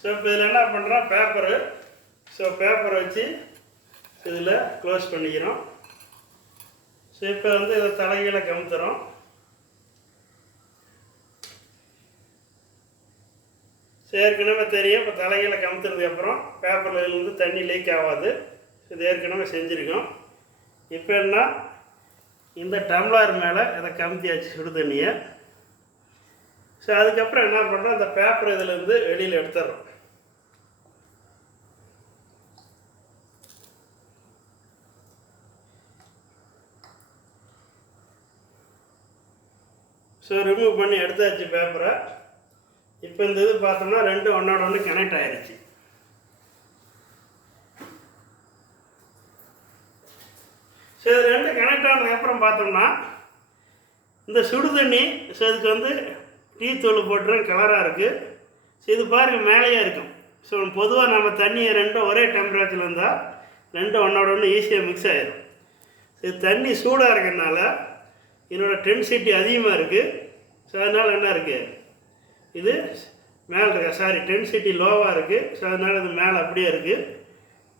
So இப்போ இதில் என்ன பண்ணுறோம், பேப்பரு. ஸோ பேப்பரை வச்சு இதில் க்ளோஸ் பண்ணிக்கிறோம். ஸோ இப்போ வந்து இதை தலைகீழ கமுத்துறோம். ஸோ ஏற்கனவே தெரியும், இப்போ தலைகீழ கமுத்துறதுக்கப்புறம் பேப்பரில் இருந்து தண்ணி லீக் ஆகாது. இது ஏற்கனவே செஞ்சுருக்கோம். இப்போ என்ன, இந்த டம்ளர் மேலே இதை கமுத்தியாச்சு சுடு தண்ணியை. ஸோ அதுக்கப்புறம் என்ன பண்ணுறோம், இந்த பேப்பர் இதிலேருந்து வெளியில் எடுத்துடுறோம். ஸோ ரிமூவ் பண்ணி எடுத்தாச்சு பேப்பரை. இப்போ இந்த இது பார்த்தோம்னா ரெண்டும் ஒன்றோட ஒன்று கனெக்ட் ஆகிடுச்சு. ஸோ இது ரெண்டு கனெக்ட் ஆனதுக்கப்புறம் பார்த்தோம்னா இந்த சுடு தண்ணி, ஸோ இதுக்கு வந்து டீ தூள் போட்டுரும், கலராக இருக்குது. ஸோ இது பாருங்கள் மேலேயே இருக்கும். ஸோ பொதுவாக நம்ம தண்ணியை ரெண்டும் ஒரே டெம்பரேச்சரில் இருந்தால் ரெண்டும் ஒன்றோட ஒன்று ஈஸியாக மிக்ஸ் ஆகிடும். இது தண்ணி சூடாக இருக்கிறதுனால இதனோட டென்சிட்டி அதிகமாக இருக்குது. ஸோ அதனால் என்ன இருக்குது, இது மேலே இருக்க டென்சிட்டி லோவாக இருக்குது. ஸோ அதனால் இது மேலே அப்படியே இருக்குது.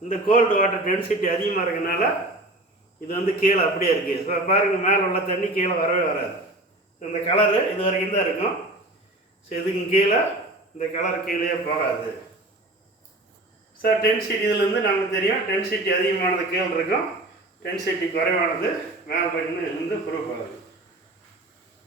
இந்த கோல்டு வாட்டர் டென்சிட்டி அதிகமாக இருக்கிறதுனால இது வந்து கீழே அப்படியே இருக்குது. ஸோ பாருங்கள் மேலே உள்ள தண்ணி கீழே வரவே வராது. இந்த கலரு இது வரைக்கும் தான் இருக்கும். ஸோ இதுக்கு கீழே இந்த கலர் கீழே போகாது. ஸோ டென்சிட்டி இதுலேருந்து நமக்கு தெரியும், டென்சிட்டி அதிகமானது கீழே இருக்கும், டென்சிட்டி குறைவானது மேலே இருந்து ப்ரூஃப் ஆகுது.